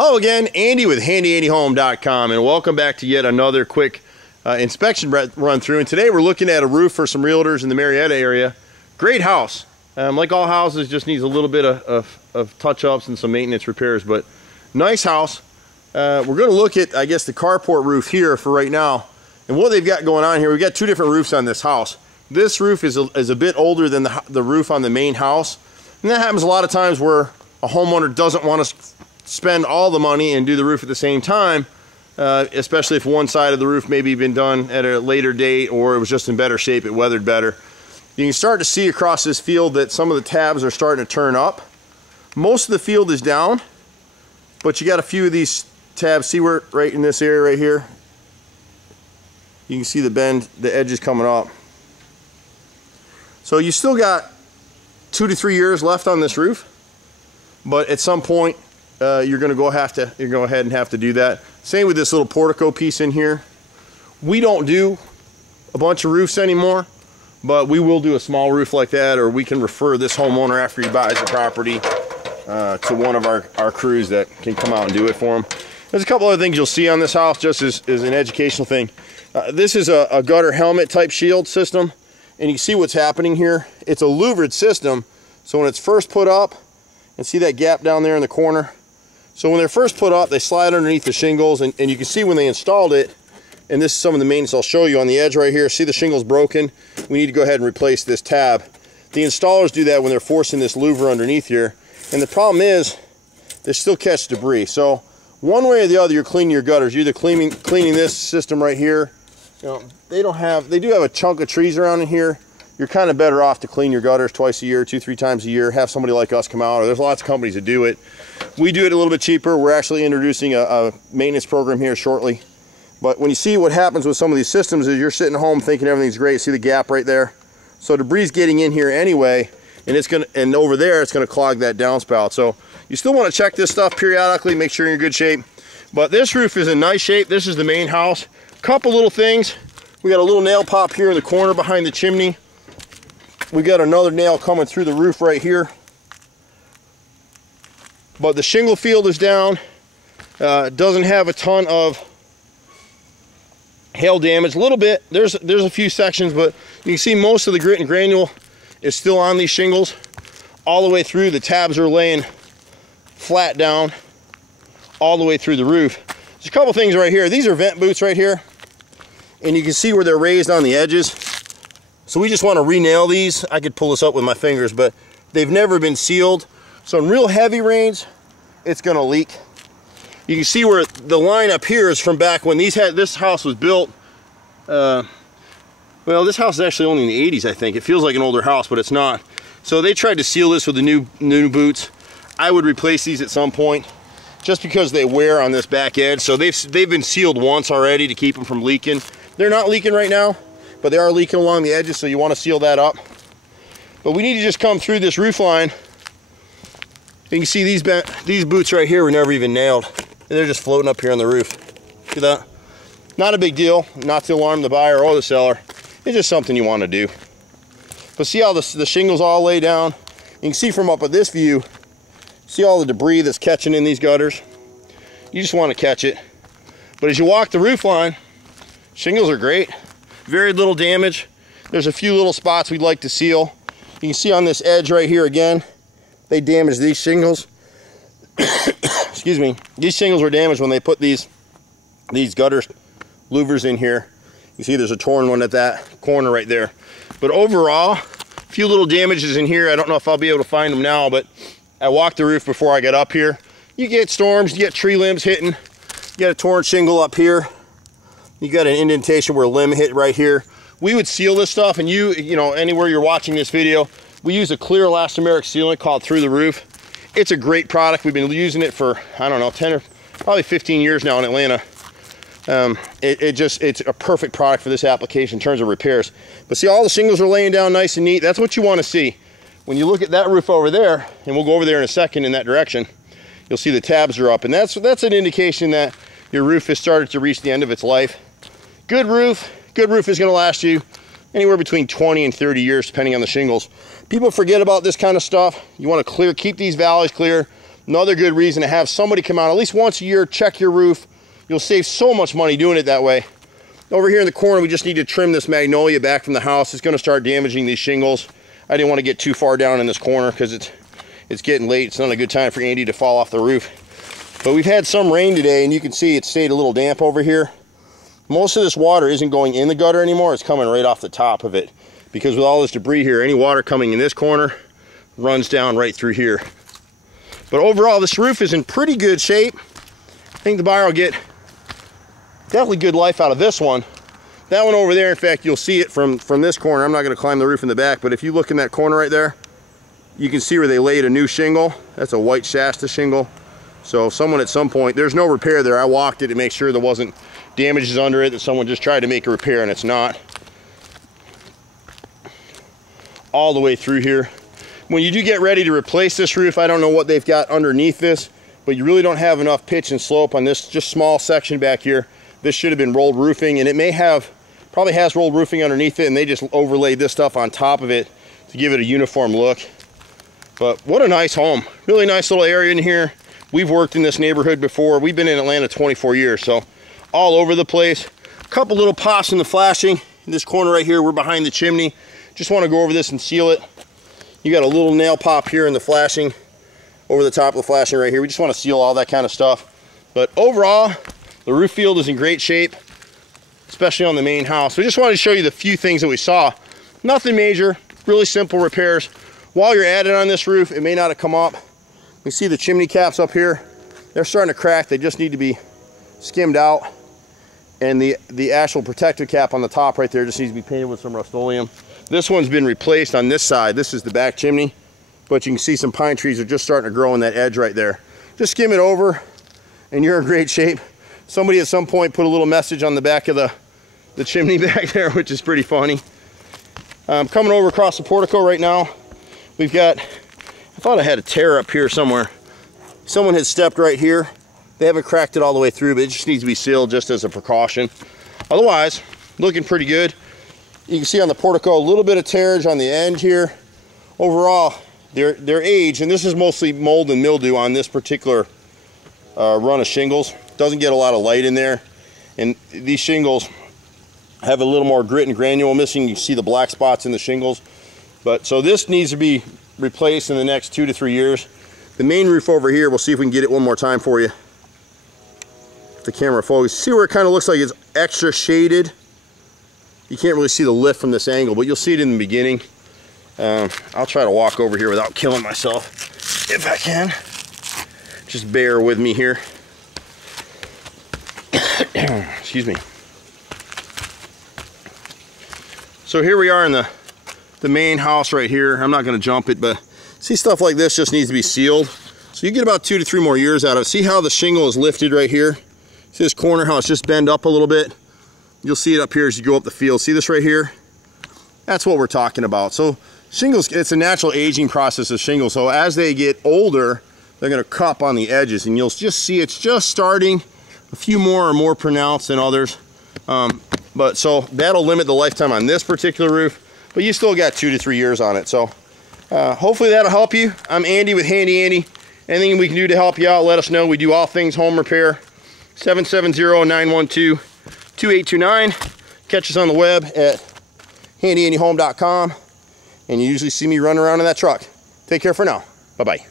Hello again, Andy with HandyANDYHome.com, and welcome back to yet another quick inspection run through. And today we're looking at a roof for some realtors in the Marietta area. Great house. Like all houses, just needs a little bit of touch-ups and some maintenance repairs, but nice house. We're going to look at, I guess, the carport roof here for right now. And what they've got going on here, we've got two different roofs on this house. This roof is a bit older than the roof on the main house. And that happens a lot of times where a homeowner doesn't want to spend all the money and do the roof at the same time, especially if one side of the roof maybe been done at a later date or it was just in better shape, it weathered better. You can start to see across this field that some of the tabs are starting to turn up. Most of the field is down, but you got a few of these tabs. See where right in this area right here, you can see the bend, the edges coming up. So you still got 2 to 3 years left on this roof, but at some point you're going to go ahead and have to do that. Same with this little portico piece in here. We don't do a bunch of roofs anymore, but we will do a small roof like that, or we can refer this homeowner after he buys the property to one of our crews that can come out and do it for him. There's a couple other things you'll see on this house just as an educational thing. This is a gutter helmet type shield system, and you can see what's happening here. It's a louvered system, so when it's first put up, and see that gap down there in the corner? So when they're first put up, they slide underneath the shingles, and you can see when they installed it, and this is some of the maintenance I'll show you on the edge right here. See the shingles broken? We need to go ahead and replace this tab. The installers do that when they're forcing this louver underneath here, and the problem is they still catch debris. So one way or the other, you're cleaning your gutters. You're either cleaning this system right here. You know, they do have a chunk of trees around in here. You're kind of better off to clean your gutters twice a year, 2-3 times a year. Have somebody like us come out, or there's lots of companies that do it. We do it a little bit cheaper. We're actually introducing a maintenance program here shortly. But when you see what happens with some of these systems is you're sitting home thinking everything's great. See the gap right there? So debris getting in here anyway, and over there it's gonna clog that downspout. So you still want to check this stuff periodically, make sure you're in good shape. But this roof is in nice shape. This is the main house. Couple little things. We got a little nail pop here in the corner behind the chimney. We got another nail coming through the roof right here. But the shingle field is down. Doesn't have a ton of hail damage. A little bit. There's a few sections, but you can see most of the grit and granule is still on these shingles. All the way through, the tabs are laying flat down all the way through the roof. There's a couple things right here. These are vent boots right here, and you can see where they're raised on the edges. So we just want to re-nail these. I could pull this up with my fingers, but they've never been sealed. So in real heavy rains, it's going to leak. You can see where the line up here is from back when this house was built. Well, this house is actually only in the 80s, I think. It feels like an older house, but it's not. So they tried to seal this with the new boots. I would replace these at some point, just because they wear on this back edge. So they've been sealed once already to keep them from leaking. They're not leaking right now, but they are leaking along the edges, so you want to seal that up. But we need to just come through this roof line. You can see these boots right here were never even nailed. They're just floating up here on the roof. See that? Not a big deal, not to alarm the buyer or the seller. It's just something you want to do. But see how the shingles all lay down? You can see from up at this view, see all the debris that's catching in these gutters? You just want to catch it. But as you walk the roof line, shingles are great. Very little damage. There's a few little spots we'd like to seal. You can see on this edge right here again, they damaged these shingles. Excuse me. These shingles were damaged when they put these gutter louvers in here. You see there's a torn one at that corner right there. But overall, a few little damages in here. I don't know if I'll be able to find them now, but I walked the roof before I got up here. You get storms, you get tree limbs hitting. You got a torn shingle up here. You got an indentation where a limb hit right here. We would seal this stuff, and you know, anywhere you're watching this video, we use a clear elastomeric sealant called Through the Roof. It's a great product. We've been using it for, I don't know, 10 or probably 15 years now in Atlanta. It's a perfect product for this application in terms of repairs. But see, all the shingles are laying down nice and neat. That's what you want to see. When you look at that roof over there, and we'll go over there in a second in that direction, you'll see the tabs are up, and that's an indication that your roof has started to reach the end of its life. Good roof is going to last you anywhere between 20 and 30 years, depending on the shingles. People forget about this kind of stuff. You want to keep these valleys clear, Another good reason to have somebody come out at least once a year, check your roof. You'll save so much money doing it that way. Over here in the corner, we just need to trim this magnolia back from the house. It's going to start damaging these shingles. I didn't want to get too far down in this corner because it's getting late. It's not a good time for Andy to fall off the roof. But we've had some rain today, and you can see it stayed a little damp over here. Most of this water isn't going in the gutter anymore. It's coming right off the top of it, because with all this debris here, any water coming in this corner runs down right through here. But overall, this roof is in pretty good shape. I think the buyer will get definitely good life out of this one. That one over there, in fact, you'll see it from this corner. I'm not going to climb the roof in the back, but if you look in that corner right there, you can see where they laid a new shingle. That's a white Shasta shingle. So someone at some point, there's no repair there. I walked it to make sure there wasn't damages under it, that someone just tried to make a repair and it's not. All the way through here. When you do get ready to replace this roof, I don't know what they've got underneath this, but you really don't have enough pitch and slope on this just small section back here. This should have been rolled roofing, and it may have, probably has rolled roofing underneath it, and they just overlaid this stuff on top of it to give it a uniform look. But what a nice home. Really nice little area in here. We've worked in this neighborhood before. We've been in Atlanta 24 years, so all over the place. A couple little pops in the flashing. In this corner right here, we're behind the chimney. Just want to go over this and seal it. You got a little nail pop here in the flashing, over the top of the flashing right here. We just want to seal all that kind of stuff. But overall, the roof field is in great shape, especially on the main house. We just wanted to show you the few things that we saw. Nothing major, really simple repairs. While you're at it on this roof, it may not have come up. You see the chimney caps up here. They're starting to crack. They just need to be skimmed out. And the actual protective cap on the top right there just needs to be painted with some Rust-Oleum. This one's been replaced on this side. This is the back chimney, but you can see some pine trees are just starting to grow in that edge right there. Just skim it over and you're in great shape. Somebody at some point put a little message on the back of the chimney back there, which is pretty funny. Coming over across the portico right now, we've got, I thought I had a tear up here somewhere. Someone had stepped right here. They haven't cracked it all the way through, but it just needs to be sealed just as a precaution. Otherwise, looking pretty good. You can see on the portico a little bit of tearage on the end here. Overall, their age, and this is mostly mold and mildew on this particular run of shingles. Doesn't get a lot of light in there, and these shingles have a little more grit and granule missing. You see the black spots in the shingles. But so this needs to be replaced in the next 2 to 3 years. The main roof over here, we'll see if we can get it one more time for you. If the camera focuses, see where it kind of looks like it's extra shaded. You can't really see the lift from this angle, but you'll see it in the beginning. I'll try to walk over here without killing myself if I can. Just bear with me here. Excuse me. So here we are in the main house right here. I'm not going to jump it, but see, stuff like this just needs to be sealed. So you get about 2 to 3 more years out of it. See how the shingle is lifted right here? See this corner, how it's just bent up a little bit? You'll see it up here as you go up the field. See this right here? That's what we're talking about. So shingles, it's a natural aging process of shingles. So as they get older, they're going to cup on the edges, and you'll just see it's just starting. A few more are more pronounced than others. But so that'll limit the lifetime on this particular roof, but you still got 2 to 3 years on it. So hopefully that'll help you. I'm Andy with Handy Andy. Anything we can do to help you out, let us know. We do all things home repair. 770-912-2829. Catch us on the web at handyandyhome.com, and you usually see me run around in that truck. Take care for now. Bye-bye.